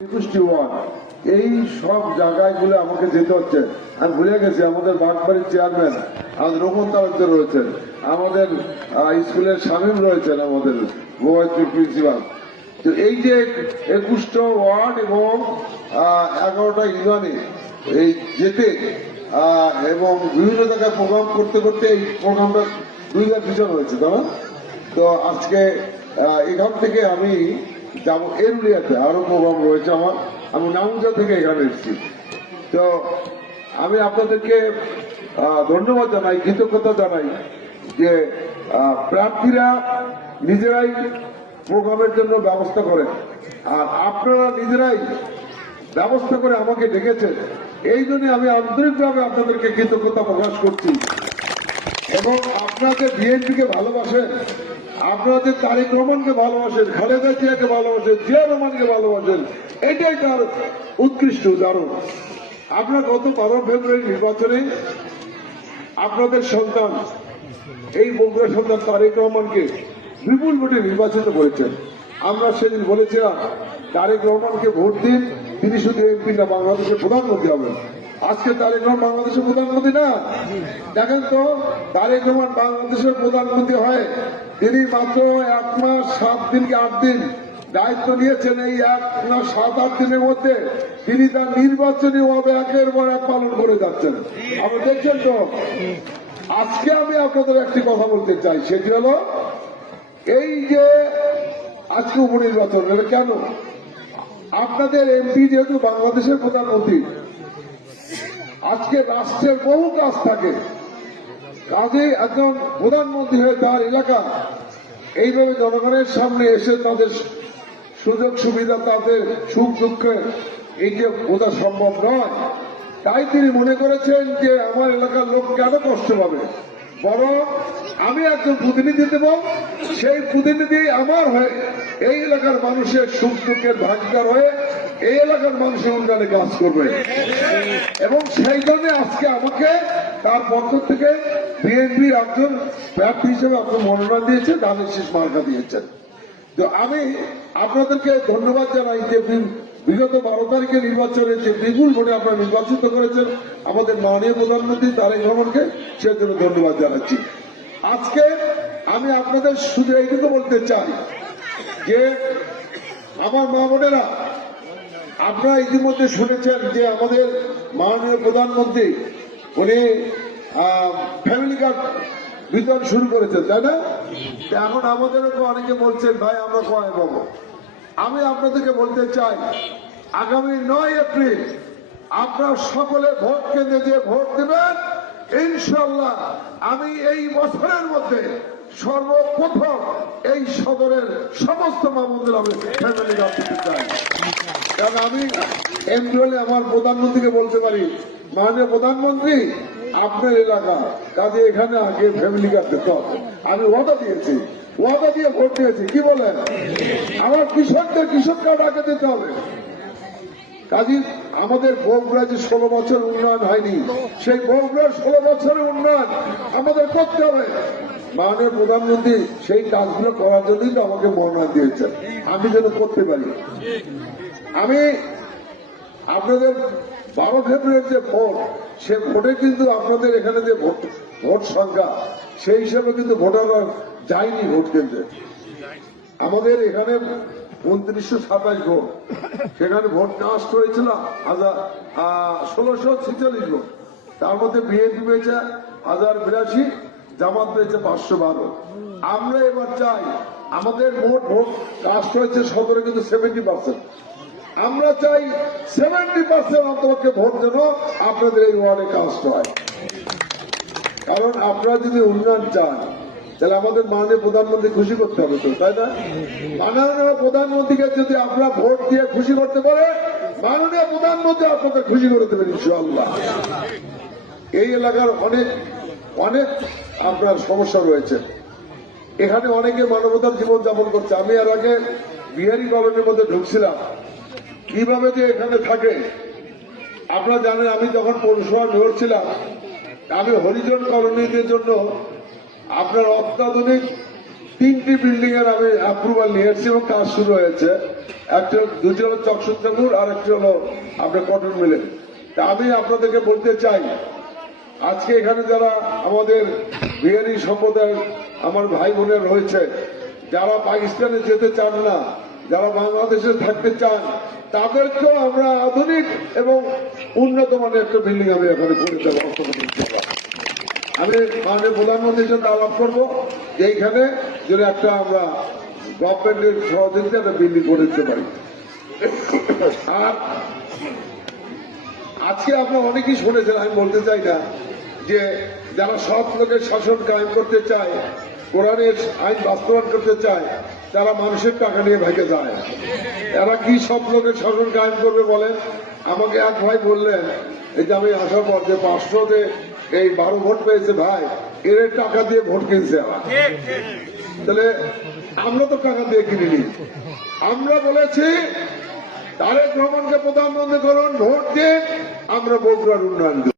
21 word এই সব জায়গাগুলো আমাকে যেতে হচ্ছে। আমি ভুলে গেছি আমাদের বাগবাড়ির চেয়ারম্যান আমাদের রোহন তালুকদার রয়েছেন, আমাদের স্কুলের শামীম রয়েছেন, আমাদের গোয়াইতুর প্রিন্সিপাল। তো এই যে 21টা ওয়ার্ড এবং 11টা ইউনিয়নে এই যেতে এবং বিভিন্ন জায়গায় প্রোগ্রাম করতে করতে এই প্রোগ্রামটা 2 পিছন হয়েছে, তাই না? তো আজকে এখান থেকে আমি যাবো এরুলিয়াতে, আরো প্রোগ্রাম রয়েছে আমার। আমি নামজা থেকে এখানে এসেছি। তো আমি আপনাদেরকে ধন্যবাদ জানাই, কৃতজ্ঞতা জানাই যে প্রার্থীরা নিজেরাই প্রোগ্রামের জন্য ব্যবস্থা করেন, আর আপনারা নিজেরাই ব্যবস্থা করে আমাকে ডেকেছেন। এই জন্য আমি আন্তরিকভাবে আপনাদেরকে কৃতজ্ঞতা প্রকাশ করছি। এবং আপনাদের বিএনপিকে ভালোবাসেন, আপনাদের তারেক রহমানকে ভালোবাসেন, খালেদা জিয়াকে ভালোবাসেন, জিয়া রহমানকে ভালোবাসেন, এটাই তার উৎকৃষ্ট উদাহরণ। আপনার গত 12 ফেব্রুয়ারি নির্বাচনে আপনাদের সন্তান, এই বগুড়া সন্তান তারেক রহমানকে বিপুল ভোটে নির্বাচিত করেছেন। আমরা সেদিন বলেছিলাম তারেক রহমানকে ভোট দিন, তিনি শুধু এমপি না, বাংলাদেশের প্রধানমন্ত্রী হবেন। আজকে তারেক রহমান বাংলাদেশের প্রধানমন্ত্রী না। দেখেন তো, তারেক রহমান বাংলাদেশের প্রধানমন্ত্রী হয় তিনি মাত্র 1 মাস 7 দিন কি 8 দিন দায়িত্ব নিয়েছেন। এই 1 মাস 7-8 দিনের মধ্যে তিনি তার নির্বাচনী ওয়াদা একের পর এক পালন করে যাচ্ছেন। আপনি দেখছেন তো। আজকে আমি আপনাদের একটি কথা বলতে চাই, সেটি হলো এই যে আজকে উপনির্বাচন, এটা কেন? আপনাদের এমপি যেহেতু বাংলাদেশের প্রধানমন্ত্রী, আজকে রাষ্ট্রের বহু কাজ থাকে, কাজে একজন প্রধানমন্ত্রী হয়ে তার এলাকা এইভাবে জনগণের সামনে এসে তাদের সুযোগ সুবিধা, তাদের সুখ দুঃখে এইটা বোঝা সম্ভব নয়। তাই তিনি মনে করেছেন যে আমার এলাকার লোক কেন কষ্ট পাবে, বরং আমি একজন প্রতিনিধি দেব, সেই প্রতিনিধি আমার হয়ে এই এলাকার মানুষের সুখ দুঃখের ভাগিদার হয়ে এই এলাকার মানুষের উন্নয়নে কাজ করবে। এবং সেই জন্য আজকে আমাকে তার পক্ষ থেকে বিএনপির একজন প্রার্থী হিসেবে আপনি মনোনয়ন দিয়েছেন, ধানের শীষ মার্কা দিয়েছেন। তো আমি আপনাদেরকে ধন্যবাদ জানাই যে বিগত 12 তারিখে নির্বাচনে যে বিপুল ভোটে আপনারা নির্বাচিত করেছেন আমাদের মাননীয় প্রধানমন্ত্রী তারেক রহমানকে, সেজন্য ধন্যবাদ জানাচ্ছি। আজকে আমি আপনাদের শুধু এইটুকু বলতে চাই যে আমার মা বোনেরা, আপনারা ইতিমধ্যে শুনেছেন যে আমাদের মাননীয় প্রধানমন্ত্রী উনি ফ্যামিলি কার্ড বিতরণ শুরু করেছেন, তাই না? এখন আমাদেরও অনেকে বলছেন ভাই আমরা কয় পাবো। আমি আপনাদেরকে বলতে চাই আগামী 9 এপ্রিল আপনারা সকলে ভোট কেন্দ্রে দিয়ে ভোট দেবেন। ইনশাল্লাহ আমি এই বছরের মধ্যে সর্বপ্রথম এই সদরের সমস্ত মামুনদের আমি ফ্যামিলি কার্ড দিতে চাই। কারণ আমি এমপি হলে আমার প্রধানমন্ত্রীকে বলতে পারি, মাননীয় প্রধানমন্ত্রী আপনার এলাকা কাজে এখানে আগে ফ্যামিলি কার্ড দিতে হবে। আমি ওয়াদা দিয়েছি, ওয়াদা দিয়ে ভোট দিয়েছি। কি বলেন? আমার কৃষকদের কৃষক কার্ড আগে দিতে হবে। কাজী আমাদের বগুড়া যে 16 বছর উন্নয়ন হয়নি, সেই বগুড়ার 16 বছরের উন্নয়ন আমাদের করতে হবে। মাননীয় প্রধানমন্ত্রী সেই কাজগুলো করার জন্যই তো আমাকে মনোনয়ন দিয়েছেন, আমি যেন করতে পারি। আমি আপনাদের 12 ফেব্রুয়ারি যে ভোট, সে ভোটে কিন্তু আপনাদের এখানে যে ভোট সংখ্যা, সেই হিসাবে কিন্তু ভোটাররা যায়নি ভোট কেন্দ্রে। আমাদের এখানে 2927 ভোট, সেখানে ভোট কাস্ট হয়েছিল 1646 ভোট। তার মধ্যে বিএনপি পেয়েছে 1082, জামাত পেয়েছে 512। আমরা এবার চাই, আমাদের মোট ভোট কাস্ট হয়েছে 17, কিন্তু 70%। আমরা চাই 70% অন্তত ভোট যেন আপনাদের এই ওয়ার্ডে কাস্ট হয়। কারণ আপনারা যদি উন্নয়ন চান তাহলে আমাদের মাননীয় প্রধানমন্ত্রী খুশি করতে হবে তো, তাই না? মাননীয় প্রধানমন্ত্রীকে যদি আপনারা ভোট দিয়ে খুশি করতে পারে, মাননীয় প্রধানমন্ত্রী আপনাদের খুশি করে দেবেন ইনশাআল্লাহ। এই এলাকার অনেক অনেক আপনার সমস্যা রয়েছে, এখানে অনেকে মানবতার জীবন যাপন করছে। আমি এর আগে বিহারি কলোনির মধ্যে ঢুকছিলাম, কিভাবে যে এখানে থাকে আপনারা জানেন। আমি যখন পৌরসভা মেয়র ছিলাম, আমি হরিজন কলোনিদের জন্য আপনার অত্যাধুনিক 3টি বিল্ডিং এর আমি অ্যাপ্রুভাল নিয়ে এসেছি এবং কাজ শুরু হয়েছে। দুটি হলো চকসুন্দরপুর আর একটি হলো আপনার কটন মিলে। তা আমি আপনাদেরকে বলতে চাই, আজকে এখানে যারা আমাদের বিহারি সম্প্রদায়ের আমার ভাই বোনের রয়েছে, যারা পাকিস্তানে যেতে চান না, যারা বাংলাদেশে থাকতে চান, তাদেরকেও আমরা আধুনিক এবং উন্নত মানের একটা বিল্ডিং আমি এখানে করে দেবো। আমি মাননীয় প্রধানমন্ত্রীর সাথে আলাপ করবো যে এইখানে যদি একটা আমরা গভর্নমেন্টের সহযোগিতা একটা বিল্ডিং করে দিতে পারি। আর আজকে আপনারা অনেকেই শুনেছেন, আমি বলতে চাই না, যে যারা সৎ লোকের শাসন কায়েম করতে চায়, কোরআনের আইন বাস্তবায়ন করতে চায়, তারা মানুষের টাকা নিয়ে ভেগে যায়। এরা কি সৎ লোকের শাসন কায়েম করবে বলেন? আমাকে এক ভাই বললেন, এই যে আমি আসার পর যে 500-তে এই 12 ভোট পেয়েছে ভাই, এর টাকা দিয়ে ভোট কিনছে। তাহলে আমরা তো টাকা দিয়ে কিনিনি। আমরা বলেছি তারেক রহমানকে প্রধানমন্ত্রী করুন, ভোট দিন, আমরা বগুড়ার উন্নয়ন